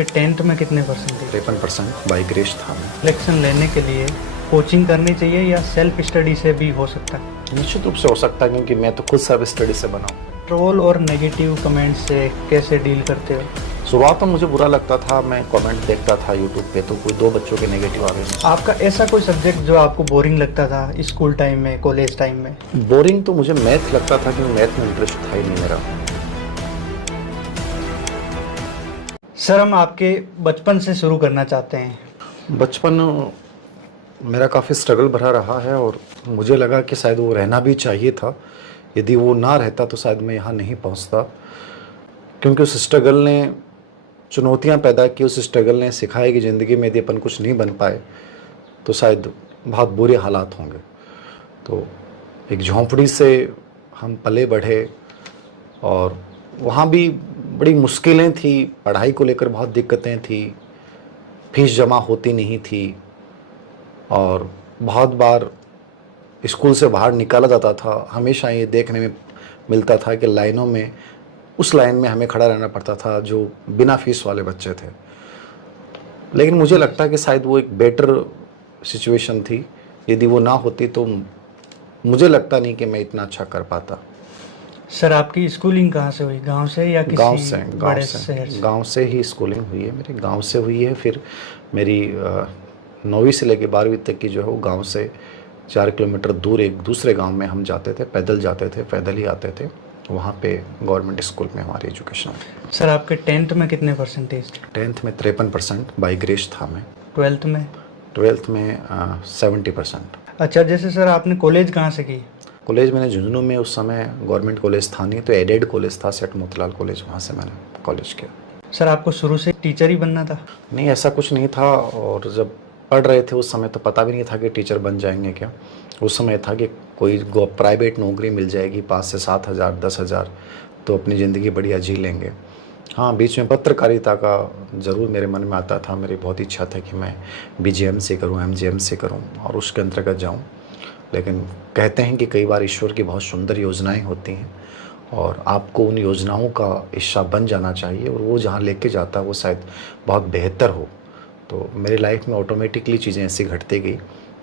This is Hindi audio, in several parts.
फिर 10th में कितने परसेंटेज? 53% बाई ग्रेस था मैं। सिलेक्शन लेने के लिए कोचिंग करनी चाहिए या सेल्फ स्टडी से भी हो सकता है? निश्चित रूप से हो सकता है, क्योंकि मैं तो खुद सेल्फ स्टडी से बना हूँ। ट्रोल और नेगेटिव कमेंट से कैसे डील करते हो? शुरुआत में मुझे बुरा लगता था, मैं कमेंट देखता था यूट्यूब पे, तो कोई 2 बच्चों के नेगेटिव आ गए। आपका ऐसा कोई सब्जेक्ट जो आपको बोरिंग लगता था स्कूल टाइम में, कॉलेज टाइम में? बोरिंग तो मुझे मैथ लगता था, क्योंकि मैथ में इंटरेस्ट था ही नहीं मेरा। सर, हम आपके बचपन से शुरू करना चाहते हैं। बचपन मेरा काफ़ी स्ट्रगल भरा रहा है, और मुझे लगा कि शायद वो रहना भी चाहिए था। यदि वो ना रहता तो शायद मैं यहाँ नहीं पहुँचता, क्योंकि उस स्ट्रगल ने चुनौतियाँ पैदा की, उस स्ट्रगल ने सिखाया कि ज़िंदगी में यदि अपन कुछ नहीं बन पाए तो शायद बहुत बुरे हालात होंगे। तो एक झोंपड़ी से हम पले बढ़े, और वहाँ भी बड़ी मुश्किलें थी, पढ़ाई को लेकर बहुत दिक्कतें थी, फीस जमा होती नहीं थी, और बहुत बार स्कूल से बाहर निकाला जाता था। हमेशा ये देखने में मिलता था कि लाइनों में, उस लाइन में हमें खड़ा रहना पड़ता था जो बिना फीस वाले बच्चे थे। लेकिन मुझे लगता है कि शायद वो एक बेटर सिचुएशन थी। यदि वो ना होती तो मुझे लगता नहीं कि मैं इतना अच्छा कर पाता। सर, आपकी स्कूलिंग कहाँ से हुई? गांव से या किसी बड़े शहर से? गांव से ही स्कूलिंग हुई है मेरी, गांव से हुई है। फिर मेरी 9वीं से लेकर 12वीं तक की जो है वो गांव से 4 किलोमीटर दूर एक दूसरे गांव में हम जाते थे, पैदल जाते थे, पैदल ही आते थे। वहाँ पे गवर्नमेंट स्कूल में हमारी एजुकेशन। सर, आपके 10th में कितने परसेंटेज थे? 10th में 53% बाई ग्रेस था मैं। 12th में? 12th में 70%। अच्छा, जैसे सर आपने कॉलेज कहाँ से की? कॉलेज मैंने झुंझुनू में, उस समय गवर्नमेंट कॉलेज था नहीं, तो एडेड कॉलेज था, सेठ मोतीलाल कॉलेज, वहाँ से मैंने कॉलेज किया। सर, आपको शुरू से टीचर ही बनना था? नहीं, ऐसा कुछ नहीं था, और जब पढ़ रहे थे उस समय तो पता भी नहीं था कि टीचर बन जाएंगे क्या। उस समय था कि कोई प्राइवेट नौकरी मिल जाएगी 5 से 7 हज़ार 10 हज़ार, तो अपनी ज़िंदगी बढ़िया जी लेंगे। हाँ, बीच में पत्रकारिता का ज़रूर मेरे मन में आता था। मेरी बहुत इच्छा था कि मैं BGM करूँ, MGM करूँ और उसके अंतर्गत जाऊँ। लेकिन कहते हैं कि कई बार ईश्वर की बहुत सुंदर योजनाएं होती हैं, और आपको उन योजनाओं का हिस्सा बन जाना चाहिए, और वो जहाँ लेके जाता है वो शायद बहुत बेहतर हो। तो मेरी लाइफ में ऑटोमेटिकली चीज़ें ऐसी घटती गई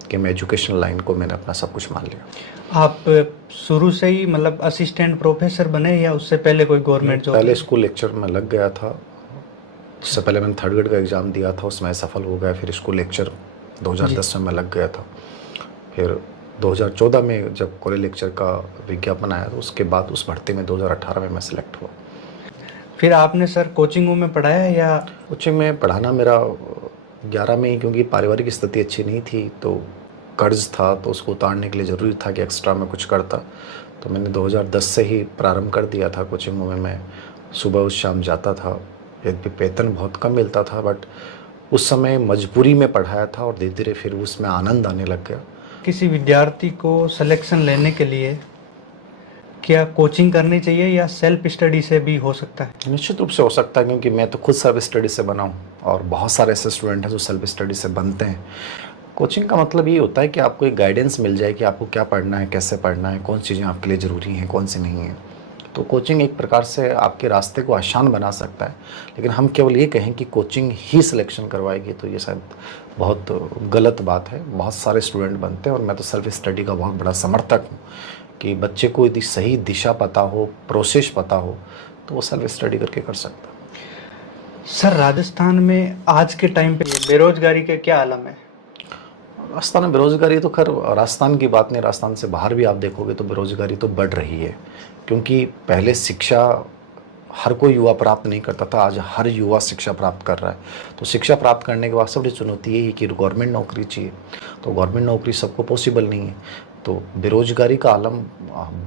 कि मैं एजुकेशन लाइन को मैंने अपना सब कुछ मान लिया। आप शुरू से ही मतलब असिस्टेंट प्रोफेसर बने या उससे पहले कोई गवर्नमेंट जॉब? पहले स्कूल लेक्चर में लग गया था। उससे पहले मैंने 3rd ग्रेड का एग्ज़ाम दिया था, उसमें सफल हो गया। फिर स्कूल लेक्चर 2010 में मैं लग गया था। फिर 2014 में जब कॉलेज लेक्चर का विज्ञापन आया, तो उसके बाद उस भर्ती में 2018 में मैं सिलेक्ट हुआ। फिर आपने सर कोचिंगों में पढ़ाया या? कोचिंग में पढ़ाना मेरा 11 में ही, क्योंकि पारिवारिक स्थिति अच्छी नहीं थी, तो कर्ज था, तो उसको उतारने के लिए ज़रूरी था कि एक्स्ट्रा में कुछ करता। तो मैंने 2010 से ही प्रारंभ कर दिया था। कोचिंगों में मैं सुबह और शाम जाता था। यद्यपि वेतन बहुत कम मिलता था, बट उस समय मजबूरी में पढ़ाया था, और धीरे धीरे फिर उसमें आनंद आने लग गया। किसी विद्यार्थी को सिलेक्शन लेने के लिए क्या कोचिंग करनी चाहिए या सेल्फ स्टडी से भी हो सकता है? निश्चित रूप से हो सकता है, क्योंकि मैं तो खुद सेल्फ स्टडी से बना हूँ, और बहुत सारे ऐसे स्टूडेंट हैं जो सेल्फ स्टडी से बनते हैं। कोचिंग का मतलब ये होता है कि आपको एक गाइडेंस मिल जाए कि आपको क्या पढ़ना है, कैसे पढ़ना है, कौन सी चीज़ें आपके लिए ज़रूरी हैं, कौन सी नहीं है। तो कोचिंग एक प्रकार से आपके रास्ते को आसान बना सकता है। लेकिन हम केवल ये कहें कि कोचिंग ही सिलेक्शन करवाएगी, तो ये शायद बहुत गलत बात है। बहुत सारे स्टूडेंट बनते हैं, और मैं तो सेल्फ स्टडी का बहुत बड़ा समर्थक हूँ कि बच्चे को यदि सही दिशा पता हो, प्रोसेस पता हो, तो वो सेल्फ स्टडी करके कर सकता है। सर, राजस्थान में आज के टाइम पे बेरोजगारी का क्या आलम है? राजस्थान में बेरोजगारी तो खैर राजस्थान की बात नहीं, राजस्थान से बाहर भी आप देखोगे तो बेरोजगारी तो बढ़ रही है। क्योंकि पहले शिक्षा हर कोई युवा प्राप्त नहीं करता था, आज हर युवा शिक्षा प्राप्त कर रहा है। तो शिक्षा प्राप्त करने के बाद सबसे चुनौती यही है कि गवर्नमेंट नौकरी चाहिए। तो गवर्नमेंट नौकरी सबको पॉसिबल नहीं है। तो बेरोजगारी का आलम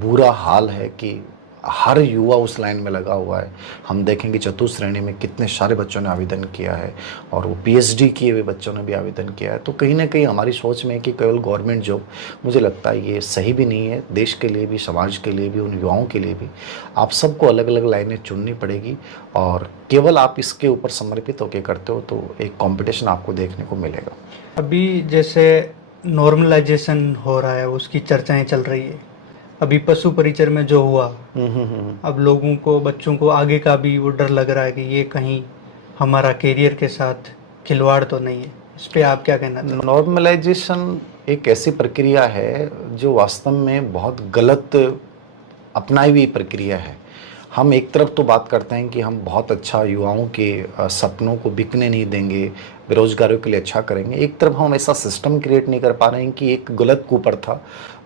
बुरा हाल है कि हर युवा उस लाइन में लगा हुआ है। हम देखेंगे चतुर्थ श्रेणी में कितने सारे बच्चों ने आवेदन किया है, और वो PhD किए हुए बच्चों ने भी आवेदन किया है। तो कहीं ना कहीं हमारी सोच में है कि केवल गवर्नमेंट जॉब, मुझे लगता है ये सही भी नहीं है। देश के लिए भी, समाज के लिए भी, उन युवाओं के लिए भी आप सबको अलग अलग लाइनें चुननी पड़ेगी, और केवल आप इसके ऊपर समर्पित होकर करते हो तो एक कॉम्पिटिशन आपको देखने को मिलेगा। अभी जैसे नॉर्मलाइजेशन हो रहा है, उसकी चर्चाएं चल रही है। अभी पशु परिचर में जो हुआ, अब लोगों को, बच्चों को आगे का भी वो डर लग रहा है कि ये कहीं हमारा करियर के साथ खिलवाड़ तो नहीं है? इस पे आप क्या कहना चाहते नॉर्मलाइजेशन एक ऐसी प्रक्रिया है जो वास्तव में बहुत गलत अपनाई हुई प्रक्रिया है। हम एक तरफ तो बात करते हैं कि हम बहुत अच्छा युवाओं के सपनों को बिकने नहीं देंगे, बेरोजगारों के लिए अच्छा करेंगे। एक तरफ हम ऐसा सिस्टम क्रिएट नहीं कर पा रहे हैं कि एक गलत कुप्रथा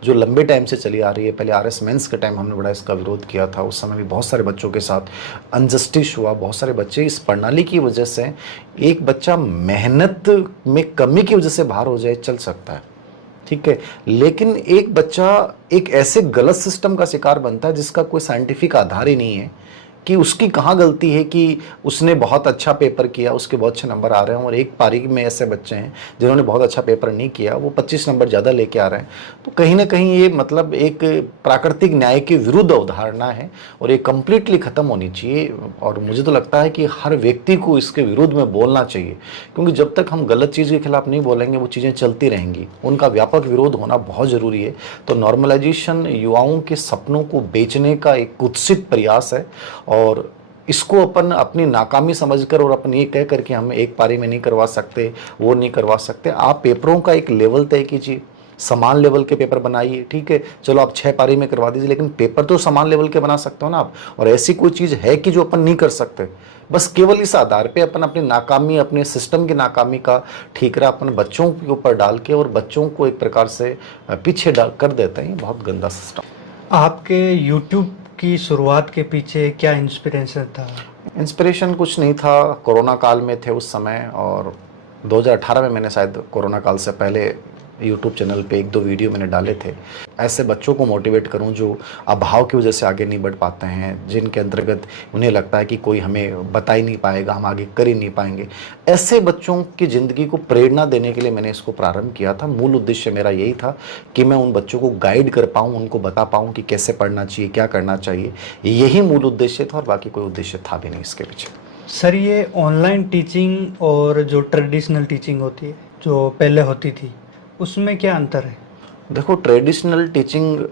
जो लंबे टाइम से चली आ रही है। पहले आरएस मेंस के टाइम हमने बड़ा इसका विरोध किया था, उस समय भी बहुत सारे बच्चों के साथ अनजस्टिस हुआ। बहुत सारे बच्चे इस प्रणाली की वजह से, एक बच्चा मेहनत में कमी की वजह से बाहर हो जाए चल सकता है, ठीक है, लेकिन एक बच्चा एक ऐसे गलत सिस्टम का शिकार बनता है जिसका कोई साइंटिफिक आधार ही नहीं है कि उसकी कहाँ गलती है कि उसने बहुत अच्छा पेपर किया, उसके बहुत अच्छे नंबर आ रहे हैं, और एक पारी में ऐसे बच्चे हैं जिन्होंने बहुत अच्छा पेपर नहीं किया, वो 25 नंबर ज़्यादा लेके आ रहे हैं। तो कहीं ना कहीं ये मतलब एक प्राकृतिक न्याय के विरुद्ध अवधारणा है और ये कंप्लीटली ख़त्म होनी चाहिए। और मुझे तो लगता है कि हर व्यक्ति को इसके विरुद्ध में बोलना चाहिए, क्योंकि जब तक हम गलत चीज़ के खिलाफ नहीं बोलेंगे वो चीज़ें चलती रहेंगी। उनका व्यापक विरोध होना बहुत ज़रूरी है। तो नॉर्मलाइजेशन युवाओं के सपनों को बेचने का एक कुत्सित प्रयास है, और इसको अपन अपनी नाकामी समझकर और अपन ये कह करके हम एक पारी में नहीं करवा सकते, वो नहीं करवा सकते। आप पेपरों का एक लेवल तय कीजिए, समान लेवल के पेपर बनाइए, ठीक है, चलो आप 6 पारी में करवा दीजिए, लेकिन पेपर तो समान लेवल के बना सकते हो ना आप। और ऐसी कोई चीज़ है कि जो अपन नहीं कर सकते? बस केवल इस आधार पे अपन अपनी नाकामी, अपने सिस्टम की नाकामी का ठीकरा अपन बच्चों के ऊपर डाल के और बच्चों को एक प्रकार से पीछे डाल कर देते हैं। बहुत गंदा सिस्टम। आपके यूट्यूब की शुरुआत के पीछे क्या इंस्पिरेशन था? इंस्पिरेशन कुछ नहीं था, कोरोना काल में थे उस समय, और 2018 में मैंने शायद कोरोना काल से पहले यूट्यूब चैनल पे 1-2 वीडियो मैंने डाले थे। ऐसे बच्चों को मोटिवेट करूं जो अभाव की वजह से आगे नहीं बढ़ पाते हैं, जिनके अंतर्गत उन्हें लगता है कि कोई हमें बता ही नहीं पाएगा, हम आगे कर ही नहीं पाएंगे। ऐसे बच्चों की ज़िंदगी को प्रेरणा देने के लिए मैंने इसको प्रारंभ किया था। मूल उद्देश्य मेरा यही था कि मैं उन बच्चों को गाइड कर पाऊँ, उनको बता पाऊँ कि कैसे पढ़ना चाहिए, क्या करना चाहिए। यही मूल उद्देश्य था और बाकी कोई उद्देश्य था भी नहीं इसके पीछे। सर, ये ऑनलाइन टीचिंग और जो ट्रेडिशनल टीचिंग होती है, जो पहले होती थी, उसमें क्या अंतर है? देखो, ट्रेडिशनल टीचिंग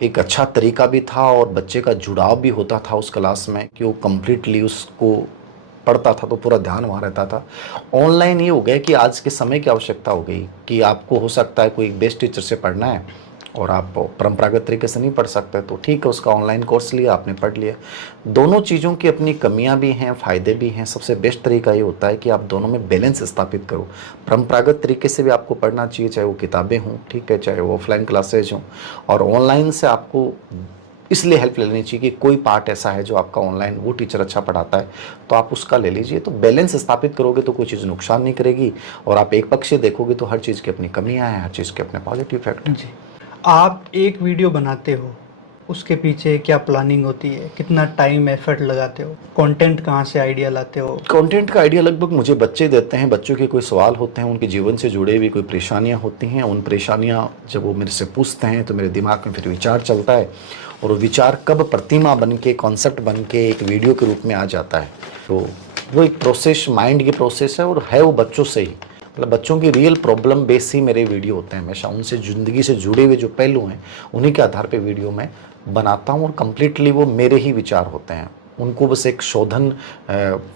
एक अच्छा तरीका भी था और बच्चे का जुड़ाव भी होता था उस क्लास में कि वो कम्प्लीटली उसको पढ़ता था तो पूरा ध्यान वहाँ रहता था। ऑनलाइन ये हो गया कि आज के समय की आवश्यकता हो गई कि आपको हो सकता है कोई बेस्ट टीचर से पढ़ना है और आप परंपरागत तरीके से नहीं पढ़ सकते, तो ठीक है, उसका ऑनलाइन कोर्स लिया, आपने पढ़ लिया। दोनों चीज़ों की अपनी कमियां भी हैं, फ़ायदे भी हैं। सबसे बेस्ट तरीका ये होता है कि आप दोनों में बैलेंस स्थापित करो। परंपरागत तरीके से भी आपको पढ़ना चाहिए, चाहे वो किताबें हों, ठीक है, चाहे वो ऑफलाइन क्लासेज हों, और ऑनलाइन से आपको इसलिए हेल्प ले लेनी चाहिए कि कोई पार्ट ऐसा है जो आपका ऑनलाइन वो टीचर अच्छा पढ़ाता है तो आप उसका ले लीजिए। तो बैलेंस स्थापित करोगे तो कोई चीज़ नुकसान नहीं करेगी, और आप एक पक्ष से देखोगे तो हर चीज़ की अपनी कमियाँ हैं, हर चीज़ के अपने पॉजिटिव इफेक्ट हैं। जी, आप एक वीडियो बनाते हो, उसके पीछे क्या प्लानिंग होती है? कितना टाइम एफर्ट लगाते हो? कंटेंट कहाँ से आइडिया लाते हो? कंटेंट का आइडिया लगभग मुझे बच्चे देते हैं। बच्चों के कोई सवाल होते हैं, उनके जीवन से जुड़े हुए कोई परेशानियां होती हैं। उन परेशानियां जब वो मेरे से पूछते हैं तो मेरे दिमाग में फिर विचार चलता है, और वो विचार कब प्रतिमा बन के, कॉन्सेप्ट बन के एक वीडियो के रूप में आ जाता है। तो वो एक प्रोसेस, माइंड की प्रोसेस है, और है वो बच्चों से ही, मतलब बच्चों की रियल प्रॉब्लम बेस ही मेरे वीडियो होते हैं हमेशा। उनसे ज़िंदगी से जुड़े हुए जो पहलू हैं उन्हीं के आधार पे वीडियो मैं बनाता हूँ, और कम्प्लीटली वो मेरे ही विचार होते हैं। उनको बस एक शोधन,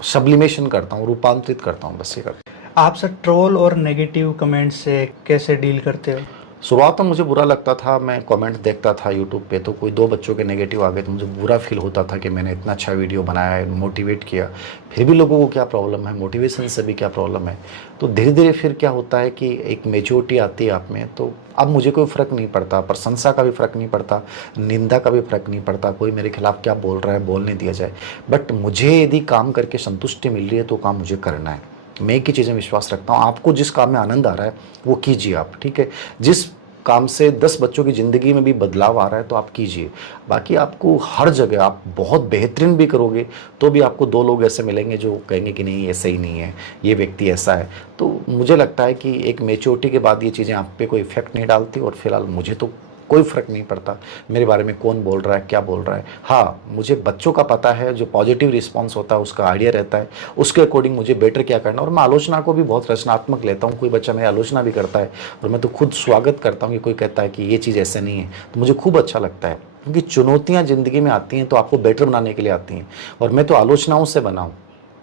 सब्लिमेशन करता हूँ, रूपांतरित करता हूँ, बस ये करता हूँ। आप सर ट्रोल और नेगेटिव कमेंट्स से कैसे डील करते हो? शुरुआत में मुझे बुरा लगता था, मैं कमेंट देखता था यूट्यूब पे, तो कोई 2 बच्चों के नेगेटिव आ गए तो मुझे बुरा फील होता था कि मैंने इतना अच्छा वीडियो बनाया है, मोटिवेट किया, फिर भी लोगों को क्या प्रॉब्लम है, मोटिवेशन से भी क्या प्रॉब्लम है। तो धीरे धीरे फिर क्या होता है कि एक मेच्योरिटी आती है आप में, तो अब मुझे कोई फ़र्क नहीं पड़ता, प्रशंसा का भी फ़र्क नहीं पड़ता, निंदा का भी फ़र्क नहीं पड़ता, कोई मेरे खिलाफ क्या बोल रहा है बोलने दिया जाए। बट मुझे यदि काम करके संतुष्टि मिल रही है तो काम मुझे करना है। मैं एक ही चीज़ में विश्वास रखता हूँ, आपको जिस काम में आनंद आ रहा है वो कीजिए आप, ठीक है। जिस काम से 10 बच्चों की ज़िंदगी में भी बदलाव आ रहा है तो आप कीजिए। बाकी आपको हर जगह आप बहुत बेहतरीन भी करोगे तो भी आपको 2 लोग ऐसे मिलेंगे जो कहेंगे कि नहीं, ये सही नहीं है, ये व्यक्ति ऐसा है। तो मुझे लगता है कि एक मैच्योरिटी के बाद ये चीज़ें आप पे कोई इफेक्ट नहीं डालती, और फिलहाल मुझे तो कोई फ़र्क नहीं पड़ता मेरे बारे में कौन बोल रहा है, क्या बोल रहा है। हाँ, मुझे बच्चों का पता है, जो पॉजिटिव रिस्पांस होता है उसका आइडिया रहता है, उसके अकॉर्डिंग मुझे बेटर क्या करना। और मैं आलोचना को भी बहुत रचनात्मक लेता हूँ। कोई बच्चा मेरी आलोचना भी करता है और मैं तो खुद स्वागत करता हूँ कि कोई कहता है कि ये चीज़ ऐसे नहीं है, तो मुझे खूब अच्छा लगता है। क्योंकि चुनौतियाँ ज़िंदगी में आती हैं तो आपको बेटर बनाने के लिए आती हैं, और मैं तो आलोचनाओं से बना हूँ।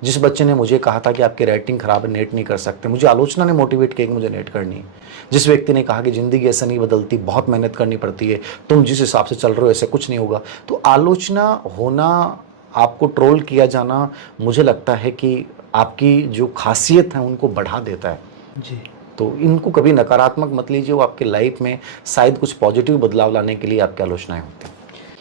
जिस बच्चे ने मुझे कहा था कि आपकी राइटिंग खराब है, नेट नहीं कर सकते, मुझे आलोचना ने मोटिवेट किया कि मुझे नेट करनी है। जिस व्यक्ति ने कहा कि ज़िंदगी ऐसा नहीं बदलती, बहुत मेहनत करनी पड़ती है, तुम जिस हिसाब से चल रहे हो ऐसे कुछ नहीं होगा। तो आलोचना होना, आपको ट्रोल किया जाना, मुझे लगता है कि आपकी जो खासियत है उनको बढ़ा देता है। जी। तो इनको कभी नकारात्मक मत लीजिए, वो आपकी लाइफ में शायद कुछ पॉजिटिव बदलाव लाने के लिए आपकी आलोचनाएं होती हैं।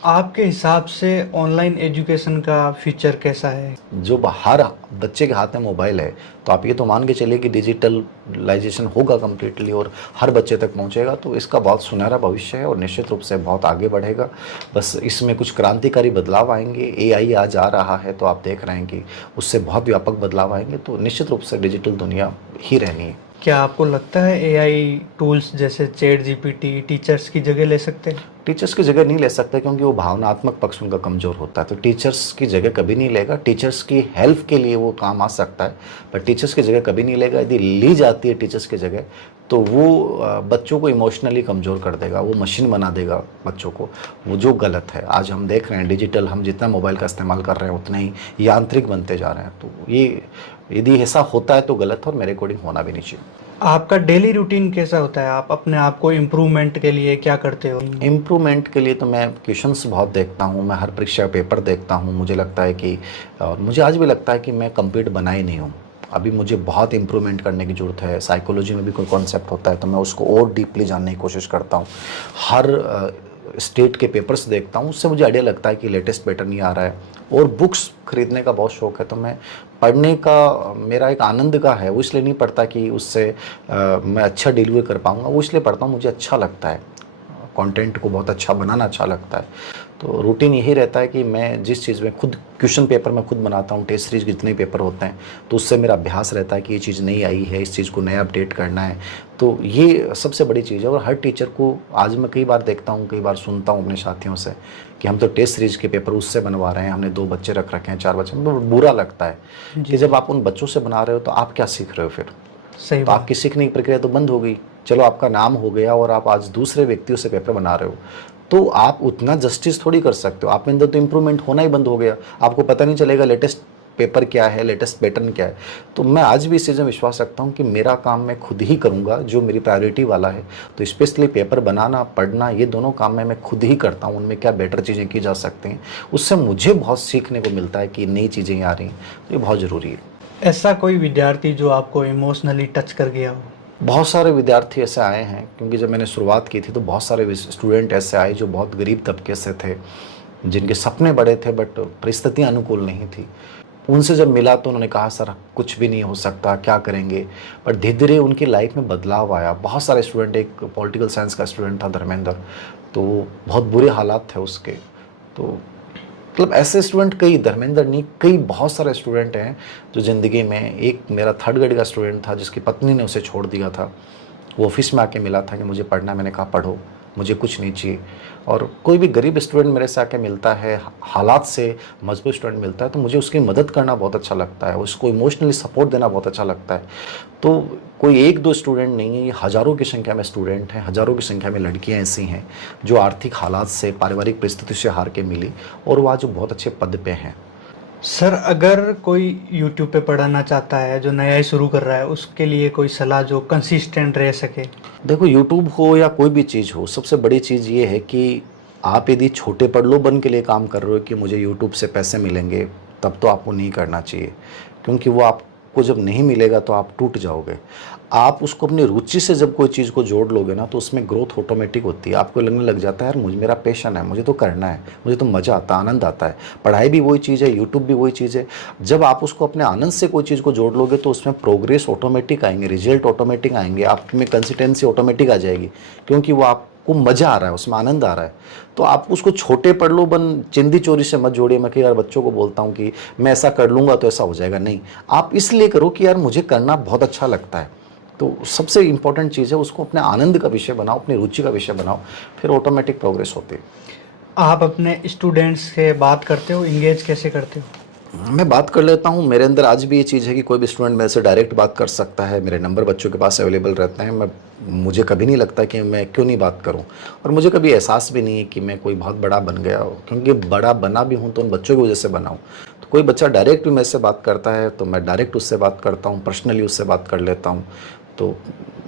आपके हिसाब से ऑनलाइन एजुकेशन का फ्यूचर कैसा है? जो हर बच्चे के हाथ में मोबाइल है, तो आप ये तो मान के चलिए कि डिजिटलाइजेशन होगा कम्प्लीटली और हर बच्चे तक पहुंचेगा, तो इसका बहुत सुनहरा भविष्य है और निश्चित रूप से बहुत आगे बढ़ेगा। बस इसमें कुछ क्रांतिकारी बदलाव आएंगे। एआई आज आ रहा है, तो आप देख रहे हैं कि उससे बहुत व्यापक बदलाव आएंगे, तो निश्चित रूप से डिजिटल दुनिया ही रहनी है। क्या आपको लगता है एआई टूल्स जैसे चैट जीपीटी टीचर्स की जगह ले सकते हैं? टीचर्स की जगह नहीं ले सकते, क्योंकि वो भावनात्मक पक्ष उनका कमज़ोर होता है, तो टीचर्स की जगह कभी नहीं लेगा। टीचर्स की हेल्प के लिए वो काम आ सकता है, पर टीचर्स की जगह कभी नहीं लेगा। यदि ली जाती है टीचर्स की जगह, तो वो बच्चों को इमोशनली कमज़ोर कर देगा, वो मशीन बना देगा बच्चों को, वो जो गलत है। आज हम देख रहे हैं डिजिटल, हम जितना मोबाइल का इस्तेमाल कर रहे हैं उतना ही यांत्रिक बनते जा रहे हैं, तो ये यदि ऐसा होता है तो गलत है और मेरे अकॉर्डिंग होना भी नहीं चाहिए। आपका डेली रूटीन कैसा होता है? आप अपने आप को इम्प्रूवमेंट के लिए क्या करते हो? इम्प्रूवमेंट के लिए तो मैं क्वेश्चंस बहुत देखता हूँ, मैं हर परीक्षा पेपर देखता हूँ। मुझे लगता है कि, और मुझे आज भी लगता है कि मैं कंप्लीट बना ही नहीं हूँ, अभी मुझे बहुत इम्प्रूवमेंट करने की ज़रूरत है। साइकोलॉजी में भी कोई कॉन्सेप्ट होता है तो मैं उसको और डीपली जानने की कोशिश करता हूँ। हर स्टेट के पेपर्स देखता हूँ, उससे मुझे आइडिया लगता है कि लेटेस्ट पैटर्न नहीं आ रहा है। और बुक्स खरीदने का बहुत शौक़ है, तो मैं पढ़ने का मेरा एक आनंद का है, वो इसलिए नहीं पढ़ता कि उससे मैं अच्छा डिलीवर कर पाऊँगा, वो इसलिए पढ़ता हूँ मुझे अच्छा लगता है, कंटेंट को बहुत अच्छा बनाना अच्छा लगता है। तो रूटीन यही रहता है कि मैं जिस चीज़ में खुद क्वेश्चन पेपर मैं खुद बनाता हूँ, टेस्ट सीरीज जितने पेपर होते हैं, तो उससे मेरा अभ्यास रहता है कि ये चीज़ नई आई है, इस चीज़ को नया अपडेट करना है। तो ये सबसे बड़ी चीज़ है। और हर टीचर को आज मैं कई बार देखता हूँ, कई बार सुनता हूँ अपने साथियों से कि हम तो टेस्ट सीरीज के पेपर उससे बनवा रहे हैं, हमने 2 बच्चे रख रखे हैं, 4 बच्चे। बुरा लगता है कि जब आप उन बच्चों से बना रहे हो तो आप क्या सीख रहे हो फिर? सही तो आपकी सीखने की प्रक्रिया तो बंद हो गई। चलो आपका नाम हो गया और आप आज दूसरे व्यक्तियों से पेपर बना रहे हो, तो आप उतना जस्टिस थोड़ी कर सकते हो। आप में अंदर तो इम्प्रूवमेंट होना ही बंद हो गया, आपको पता नहीं चलेगा लेटेस्ट पेपर क्या है, लेटेस्ट पैटर्न क्या है। तो मैं आज भी इस चीज़ में विश्वास रखता हूँ कि मेरा काम मैं खुद ही करूँगा जो मेरी प्रायोरिटी वाला है। तो स्पेशली पेपर बनाना, पढ़ना, ये दोनों काम मैं खुद ही करता हूँ। उनमें क्या बेटर चीज़ें की जा सकती हैं, उससे मुझे बहुत सीखने को मिलता है कि नई चीज़ें आ रही हैं, तो ये बहुत ज़रूरी है। ऐसा कोई विद्यार्थी जो आपको इमोशनली टच कर गया हो? बहुत सारे विद्यार्थी ऐसे आए हैं, क्योंकि जब मैंने शुरुआत की थी तो बहुत सारे स्टूडेंट ऐसे आए जो बहुत गरीब तबके से थे, जिनके सपने बड़े थे बट परिस्थितियाँ अनुकूल नहीं थी। उनसे जब मिला तो उन्होंने कहा सर कुछ भी नहीं हो सकता, क्या करेंगे। पर धीरे धीरे उनकी लाइफ में बदलाव आया। बहुत सारे स्टूडेंट, एक पॉलिटिकल साइंस का स्टूडेंट था धर्मेंद्र, तो बहुत बुरे हालात थे उसके। तो मतलब ऐसे स्टूडेंट कई, धर्मेंद्र नहीं, कई बहुत सारे स्टूडेंट हैं जो ज़िंदगी में। एक मेरा 3rd ग्रेड का स्टूडेंट था जिसकी पत्नी ने उसे छोड़ दिया था, वो ऑफिस में आके मिला था कि मुझे पढ़ना है। मैंने कहा पढ़ो, मुझे कुछ नहीं चाहिए। और कोई भी गरीब स्टूडेंट मेरे से आके मिलता है, हालात से मजबूत स्टूडेंट मिलता है, तो मुझे उसकी मदद करना बहुत अच्छा लगता है, उसको इमोशनली सपोर्ट देना बहुत अच्छा लगता है। तो कोई 1-2 स्टूडेंट नहीं है, ये हज़ारों की संख्या में स्टूडेंट हैं, हज़ारों की संख्या में लड़कियां ऐसी हैं जो आर्थिक हालात से, पारिवारिक परिस्थिति से हार के मिली और वो आज बहुत अच्छे पद पे हैं। सर, अगर कोई यूट्यूब पे पढ़ाना चाहता है, जो नया ही शुरू कर रहा है, उसके लिए कोई सलाह जो कंसिस्टेंट रह सके? देखो, यूट्यूब हो या कोई भी चीज़ हो, सबसे बड़ी चीज़ ये है कि आप यदि छोटे प्रलोभन के लिए काम कर रहे हो कि मुझे यूट्यूब से पैसे मिलेंगे, तब तो आपको नहीं करना चाहिए, क्योंकि वो आपको जब नहीं मिलेगा तो आप टूट जाओगे। आप उसको अपनी रुचि से जब कोई चीज़ को जोड़ लोगे ना, तो उसमें ग्रोथ ऑटोमेटिक होती है। आपको लगने लग जाता है यार मुझे, मेरा पैशन है, मुझे तो करना है, मुझे तो मज़ा आता है, आनंद आता है। पढ़ाई भी वही चीज़ है, यूट्यूब भी वही चीज़ है। जब आप उसको अपने आनंद से कोई चीज़ को जोड़ लोगे तो उसमें प्रोग्रेस ऑटोमेटिक आएंगे, रिजल्ट ऑटोमेटिक आएंगे, आप में कंसिस्टेंसी ऑटोमेटिक आ जाएगी, क्योंकि वो आपको मज़ा आ रहा है, उसमें आनंद आ रहा है। तो आप उसको छोटे प्रलोभन, चिंदी चोरी से मत जोड़िए। मैं कई बार बच्चों को बोलता हूँ कि मैं ऐसा कर लूँगा तो ऐसा हो जाएगा, नहीं। आप इसलिए करो कि यार मुझे करना बहुत अच्छा लगता है। तो सबसे इम्पोर्टेंट चीज़ है उसको अपने आनंद का विषय बनाओ, अपनी रुचि का विषय बनाओ, फिर ऑटोमेटिक प्रोग्रेस होती है। आप अपने स्टूडेंट्स से बात करते हो, इंगेज कैसे करते हो? मैं बात कर लेता हूँ। मेरे अंदर आज भी ये चीज़ है कि कोई भी स्टूडेंट मेरे से डायरेक्ट बात कर सकता है, मेरे नंबर बच्चों के पास अवेलेबल रहते हैं। मुझे कभी नहीं लगता कि मैं क्यों नहीं बात करूं, और मुझे कभी एहसास भी नहीं है कि मैं कोई बहुत बड़ा बन गया हो, क्योंकि बड़ा बना भी हूं तो उन बच्चों की वजह से बना हूं। तो कोई बच्चा डायरेक्ट भी मेरे से बात करता है तो मैं डायरेक्ट उससे बात करता हूँ, पर्सनली उससे बात कर लेता हूँ। तो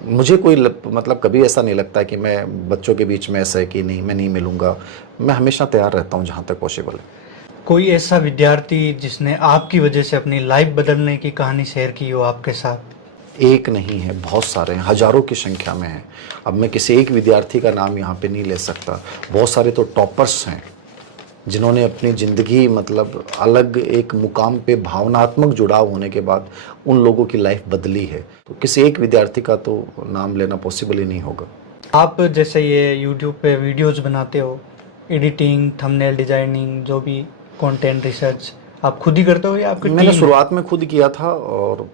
मुझे कोई मतलब कभी ऐसा नहीं लगता है कि मैं बच्चों के बीच में ऐसा है कि नहीं मैं नहीं मिलूँगा। मैं हमेशा तैयार रहता हूँ जहाँ तक पॉसिबल है। कोई ऐसा विद्यार्थी जिसने आपकी वजह से अपनी लाइफ बदलने की कहानी शेयर की हो आपके साथ? एक नहीं है, बहुत सारे हैं, हज़ारों की संख्या में हैं। अब मैं किसी एक विद्यार्थी का नाम यहाँ पे नहीं ले सकता। बहुत सारे तो टॉपर्स हैं जिन्होंने अपनी ज़िंदगी मतलब अलग एक मुकाम पे भावनात्मक जुड़ाव होने के बाद उन लोगों की लाइफ बदली है। तो किसी एक विद्यार्थी का तो नाम लेना पॉसिबल ही नहीं होगा। आप जैसे ये यूट्यूब पे वीडियोस बनाते हो, एडिटिंग, थंबनेल डिजाइनिंग, जो भी कंटेंट रिसर्च आप खुद ही करते हो या आपकी मैंने टीम है? शुरुआत में खुद किया था और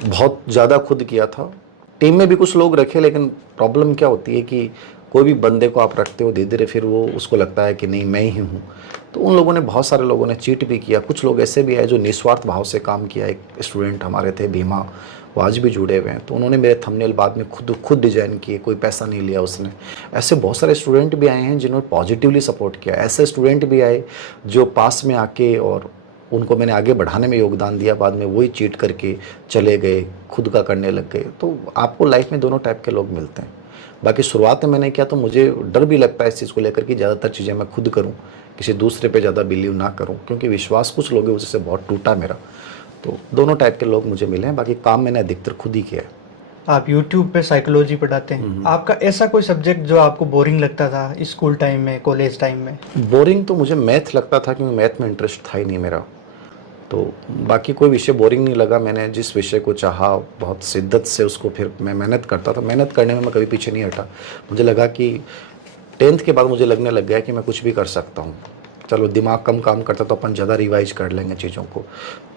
बहुत ज़्यादा खुद किया था। टीम में भी कुछ लोग रखे, लेकिन प्रॉब्लम क्या होती है कि कोई भी बंदे को आप रखते हो धीरे धीरे फिर वो उसको लगता है कि नहीं मैं ही हूँ। तो उन लोगों ने, बहुत सारे लोगों ने चीट भी किया। कुछ लोग ऐसे भी आए जो निस्वार्थ भाव से काम किया। एक स्टूडेंट हमारे थे भीमा, वो आज भी जुड़े हुए हैं। तो उन्होंने मेरे थंबनेल बाद में खुद डिज़ाइन किए, कोई पैसा नहीं लिया उसने। ऐसे बहुत सारे स्टूडेंट भी आए हैं जिन्होंने पॉजिटिवली सपोर्ट किया। ऐसे स्टूडेंट भी आए जो पास में आके और उनको मैंने आगे बढ़ाने में योगदान दिया, बाद में वही चीट करके चले गए, खुद का करने लग गए। तो आपको लाइफ में दोनों टाइप के लोग मिलते हैं। बाकी शुरुआत में मैंने किया तो मुझे डर भी लगता है इस चीज़ को लेकर कि ज़्यादातर चीज़ें मैं खुद करूं, किसी दूसरे पे ज़्यादा बिलीव ना करूं, क्योंकि विश्वास कुछ लोगों की वजह से बहुत टूटा मेरा। तो दोनों टाइप के लोग मुझे मिले हैं। बाकी काम मैंने अधिकतर खुद ही किया है। आप यूट्यूब पे साइकोलॉजी पढ़ाते हैं, आपका ऐसा कोई सब्जेक्ट जो आपको बोरिंग लगता था स्कूल टाइम में, कॉलेज टाइम में? बोरिंग तो मुझे मैथ लगता था, क्योंकि मैथ में इंटरेस्ट था ही नहीं मेरा। तो बाकी कोई विषय बोरिंग नहीं लगा। मैंने जिस विषय को चाहा बहुत शिद्दत से उसको फिर मैं मेहनत करता था। मेहनत करने में मैं कभी पीछे नहीं हटा। मुझे लगा कि 10th के बाद मुझे लगने लग गया कि मैं कुछ भी कर सकता हूँ। चलो दिमाग कम काम करता तो अपन ज़्यादा रिवाइज कर लेंगे चीज़ों को।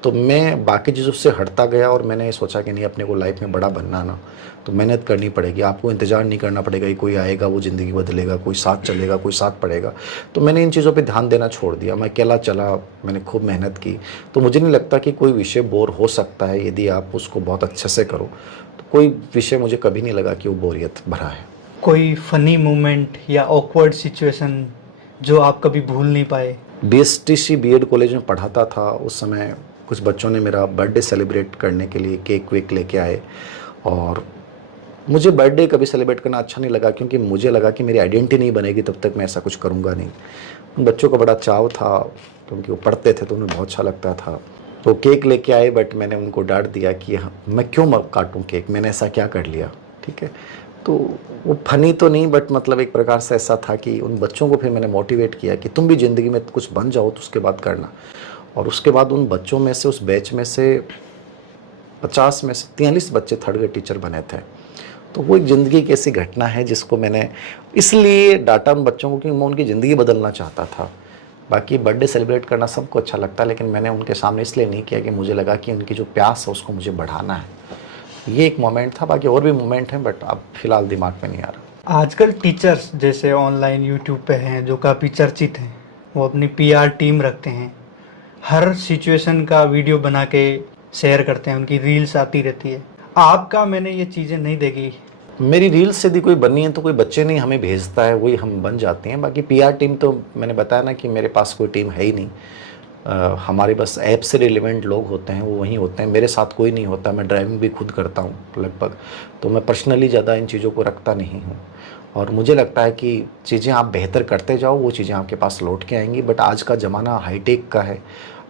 तो मैं बाकी चीज़ों से हटता गया और मैंने ये सोचा कि नहीं, अपने को लाइफ में बड़ा बनना ना, तो मेहनत करनी पड़ेगी। आपको इंतज़ार नहीं करना पड़ेगा कि कोई आएगा वो ज़िंदगी बदलेगा, कोई साथ चलेगा, कोई साथ पड़ेगा। तो मैंने इन चीज़ों पे ध्यान देना छोड़ दिया। मैं अकेला चला, मैंने खूब मेहनत की। तो मुझे नहीं लगता कि कोई विषय बोर हो सकता है यदि आप उसको बहुत अच्छे से करो। तो कोई विषय मुझे कभी नहीं लगा कि वो बोरियत भरा है। कोई फनी मोमेंट या ऑकवर्ड सिचुएशन जो आप कभी भूल नहीं पाए? BSTC बीएड कॉलेज में पढ़ाता था उस समय। कुछ बच्चों ने मेरा बर्थडे सेलिब्रेट करने के लिए केक वेक लेके आए, और मुझे बर्थडे कभी सेलिब्रेट करना अच्छा नहीं लगा, क्योंकि मुझे लगा कि मेरी आइडेंटिटी नहीं बनेगी तब तक मैं ऐसा कुछ करूँगा नहीं। उन बच्चों को बड़ा चाव था, क्योंकि वो पढ़ते थे तो उन्हें बहुत अच्छा लगता था। तो केक लेके आए, बट मैंने उनको डांट दिया कि मैं क्यों काटूँ केक, मैंने ऐसा क्या कर लिया। ठीक है, तो वो फनी तो नहीं, बट मतलब एक प्रकार से ऐसा था कि उन बच्चों को फिर मैंने मोटिवेट किया कि तुम भी ज़िंदगी में कुछ बन जाओ तो उसके बाद करना। और उसके बाद उन बच्चों में से, उस बैच में से 50 में से 43 बच्चे थर्ड ग्रेड टीचर बने थे। तो वो एक ज़िंदगी की ऐसी घटना है जिसको मैंने इसलिए डांटा उन बच्चों को कि मैं उनकी ज़िंदगी बदलना चाहता था। बाकी बर्थडे सेलिब्रेट करना सबको अच्छा लगता है, लेकिन मैंने उनके सामने इसलिए नहीं किया कि मुझे लगा कि उनकी जो प्यास है उसको मुझे बढ़ाना है। ये एक मोमेंट था। बाकी और भी मोमेंट हैं, बट अब फिलहाल दिमाग में नहीं आ रहा। आजकल टीचर्स जैसे ऑनलाइन यूट्यूब पे हैं जो काफ़ी चर्चित हैं, वो अपनी पीआर टीम रखते हैं, हर सिचुएशन का वीडियो बना के शेयर करते हैं, उनकी रील्स आती रहती है। आपका मैंने ये चीज़ें नहीं देखी। मेरी रील्स यदि कोई बननी है तो कोई बच्चे नहीं हमें भेजता है, वही हम बन जाते हैं। बाकी पीआर टीम तो मैंने बताया ना कि मेरे पास कोई टीम है ही नहीं। हमारे बस ऐप से रिलेवेंट लोग होते हैं, वो वहीं होते हैं। मेरे साथ कोई नहीं होता। मैं ड्राइविंग भी खुद करता हूँ लगभग, तो मैं पर्सनली ज़्यादा इन चीज़ों को रखता नहीं हूँ। और मुझे लगता है कि चीज़ें आप बेहतर करते जाओ, वो चीज़ें आपके पास लौट के आएंगी। बट आज का ज़माना हाईटेक का है,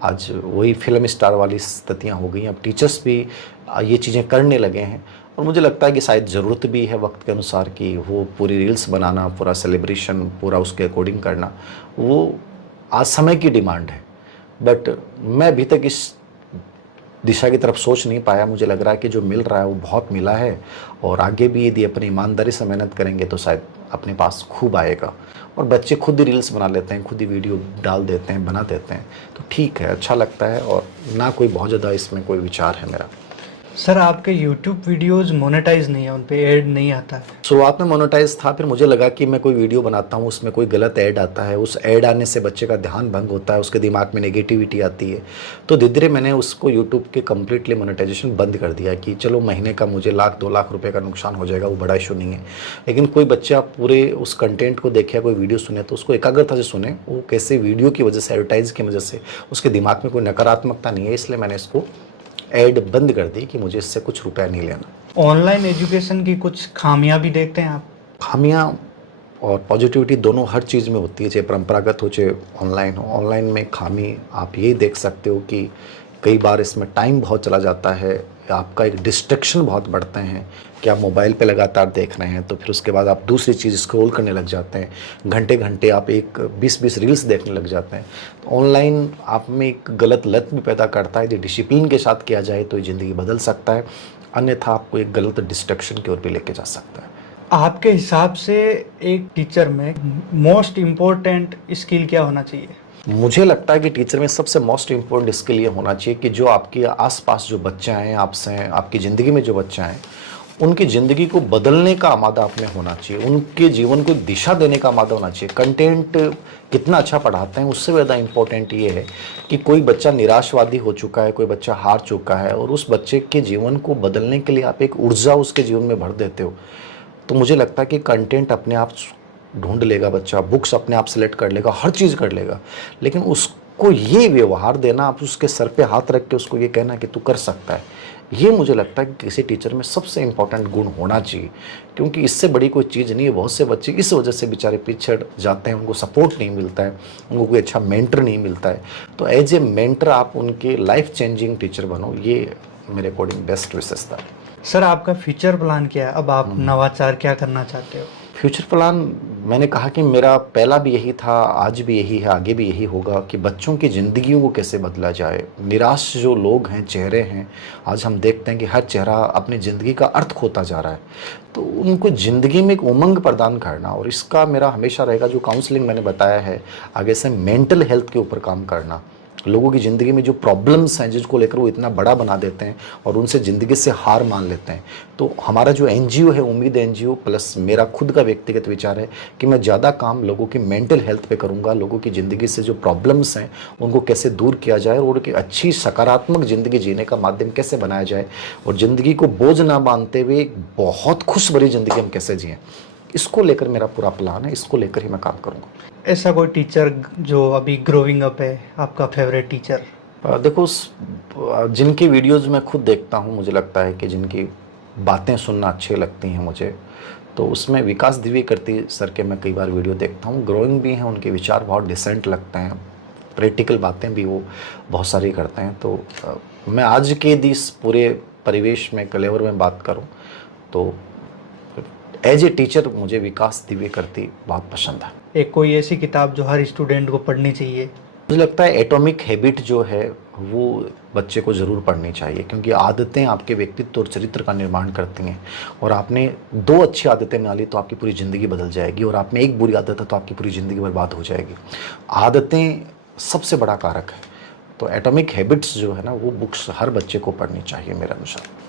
आज वही फिल्म स्टार वाली स्थितियाँ हो गई। अब टीचर्स भी ये चीज़ें करने लगे हैं, और मुझे लगता है कि शायद ज़रूरत भी है वक्त के अनुसार कि वो पूरी रील्स बनाना, पूरा सेलिब्रेशन पूरा उसके अकॉर्डिंग करना, वो आज समय की डिमांड है। बट मैं अभी तक इस दिशा की तरफ सोच नहीं पाया। मुझे लग रहा है कि जो मिल रहा है वो बहुत मिला है, और आगे भी यदि अपनी ईमानदारी से मेहनत करेंगे तो शायद अपने पास खूब आएगा। और बच्चे खुद ही रील्स बना लेते हैं, खुद ही वीडियो डाल देते हैं, बना देते हैं, तो ठीक है, अच्छा लगता है। और ना कोई बहुत ज़्यादा इसमें कोई विचार है मेरा। सर आपके YouTube वीडियोस मोनेटाइज नहीं है, उन पे ऐड नहीं आता है। शुरुआत में मोनेटाइज था, फिर मुझे लगा कि मैं कोई वीडियो बनाता हूँ उसमें कोई गलत ऐड आता है, उस ऐड आने से बच्चे का ध्यान भंग होता है, उसके दिमाग में नेगेटिविटी आती है। तो धीरे धीरे मैंने उसको यूट्यूब के कम्प्लीटली मोनेटाइजेशन बंद कर दिया कि चलो महीने का मुझे 1-2 लाख रुपये का नुकसान हो जाएगा, वो बड़ा इशू नहीं है। लेकिन कोई बच्चा पूरे उस कंटेंट को देखे या कोई वीडियो सुने तो उसको एकाग्रता से सुने, वो कैसे वीडियो की वजह से, एडवर्टाइज की वजह से उसके दिमाग में कोई नकारात्मकता नहीं है। इसलिए मैंने इसको ऐड बंद कर दी कि मुझे इससे कुछ रुपया नहीं लेना। ऑनलाइन एजुकेशन की कुछ खामियां भी देखते हैं आप? खामियां और पॉजिटिविटी दोनों हर चीज़ में होती है, चाहे परंपरागत हो चाहे ऑनलाइन हो। ऑनलाइन में खामी आप यही देख सकते हो कि कई बार इसमें टाइम बहुत चला जाता है, आपका एक डिस्ट्रैक्शन बहुत बढ़ते हैं कि आप मोबाइल पे लगातार देख रहे हैं, तो फिर उसके बाद आप दूसरी चीज़ स्क्रॉल करने लग जाते हैं, घंटे घंटे आप एक 20-20 रील्स देखने लग जाते हैं। तो ऑनलाइन आप में एक गलत लत भी पैदा करता है। यदि डिसिप्लिन के साथ किया जाए तो ये ज़िंदगी बदल सकता है, अन्यथा आपको एक गलत डिस्ट्रैक्शन की ओर भी लेके जा सकता है। आपके हिसाब से एक टीचर में मोस्ट इम्पोर्टेंट स्किल क्या होना चाहिए? मुझे लगता है कि टीचर में सबसे मोस्ट इम्पोर्टेंट इसके लिए होना चाहिए कि जो आपके आसपास जो बच्चे हैं, आपसे आपकी ज़िंदगी में जो बच्चे हैं, उनकी ज़िंदगी को बदलने का आमादा आप में होना चाहिए, उनके जीवन को दिशा देने का आमादा होना चाहिए। कंटेंट कितना अच्छा पढ़ाते हैं उससे ज़्यादा इम्पोर्टेंट ये है कि कोई बच्चा निराशवादी हो चुका है, कोई बच्चा हार चुका है और उस बच्चे के जीवन को बदलने के लिए आप एक ऊर्जा उसके जीवन में भर देते हो, तो मुझे लगता है कि कंटेंट अपने आप ढूंढ लेगा बच्चा, बुक्स अपने आप सेलेक्ट कर लेगा, हर चीज़ कर लेगा। लेकिन उसको ये व्यवहार देना, आप उसके सर पे हाथ रख के उसको ये कहना कि तू कर सकता है, ये मुझे लगता है कि किसी टीचर में सबसे इम्पोर्टेंट गुण होना चाहिए। क्योंकि इससे बड़ी कोई चीज़ नहीं है। बहुत से बच्चे इस वजह से बेचारे पिछड़ जाते हैं, उनको सपोर्ट नहीं मिलता है, उनको कोई अच्छा मेंटर नहीं मिलता है। तो एज ए मेंटर आप उनके लाइफ चेंजिंग टीचर बनो, ये मेरे अकॉर्डिंग बेस्ट विशेषता है। सर आपका फ्यूचर प्लान क्या है? अब आप नवाचार क्या करना चाहते हो? फ्यूचर प्लान मैंने कहा कि मेरा पहला भी यही था, आज भी यही है, आगे भी यही होगा कि बच्चों की ज़िंदगियों को कैसे बदला जाए। निराश जो लोग हैं, चेहरे हैं, आज हम देखते हैं कि हर चेहरा अपनी ज़िंदगी का अर्थ खोता जा रहा है। तो उनको ज़िंदगी में एक उमंग प्रदान करना, और इसका मेरा हमेशा रहेगा जो काउंसलिंग मैंने बताया है, आगे से मेंटल हेल्थ के ऊपर काम करना। लोगों की ज़िंदगी में जो प्रॉब्लम्स हैं जिसको लेकर वो इतना बड़ा बना देते हैं और उनसे ज़िंदगी से हार मान लेते हैं। तो हमारा जो एनजीओ है, उम्मीद एनजीओ प्लस मेरा खुद का व्यक्तिगत विचार है कि मैं ज़्यादा काम लोगों की मेंटल हेल्थ पे करूँगा। लोगों की ज़िंदगी से जो प्रॉब्लम्स हैं उनको कैसे दूर किया जाए और उनकी अच्छी सकारात्मक ज़िंदगी जीने का माध्यम कैसे बनाया जाए, और ज़िंदगी को बोझ ना मानते हुए एक बहुत खुश भरी ज़िंदगी हम कैसे जिएँ, इसको लेकर मेरा पूरा प्लान है, इसको लेकर ही मैं काम करूँगा। ऐसा कोई टीचर जो अभी ग्रोइंग अप है, आपका फेवरेट टीचर? देखो, जिनकी वीडियोज़ मैं खुद देखता हूँ, मुझे लगता है कि जिनकी बातें सुनना अच्छी लगती हैं मुझे, तो उसमें विकास द्विवेदी सर के मैं कई बार वीडियो देखता हूँ। ग्रोइंग भी हैं, उनके विचार बहुत डिसेंट लगते हैं, प्रैक्टिकल बातें भी वो बहुत सारी करते हैं। तो मैं आज के इस पूरे परिवेश में, कलेवर में बात करूँ तो एज ए टीचर मुझे विकास द्विवेदी बहुत पसंद है। एक कोई ऐसी किताब जो हर स्टूडेंट को पढ़नी चाहिए? मुझे लगता है एटॉमिक हैबिट जो है वो बच्चे को ज़रूर पढ़नी चाहिए, क्योंकि आदतें आपके व्यक्तित्व और चरित्र का निर्माण करती हैं। और आपने 2 अच्छी आदतें बना ली तो आपकी पूरी ज़िंदगी बदल जाएगी, और आप में एक बुरी आदत है तो आपकी पूरी ज़िंदगी बर्बाद हो जाएगी। आदतें सबसे बड़ा कारक है। तो एटॉमिक हैबिट्स जो है ना, वो बुक्स हर बच्चे को पढ़नी चाहिए मेरे अनुसार।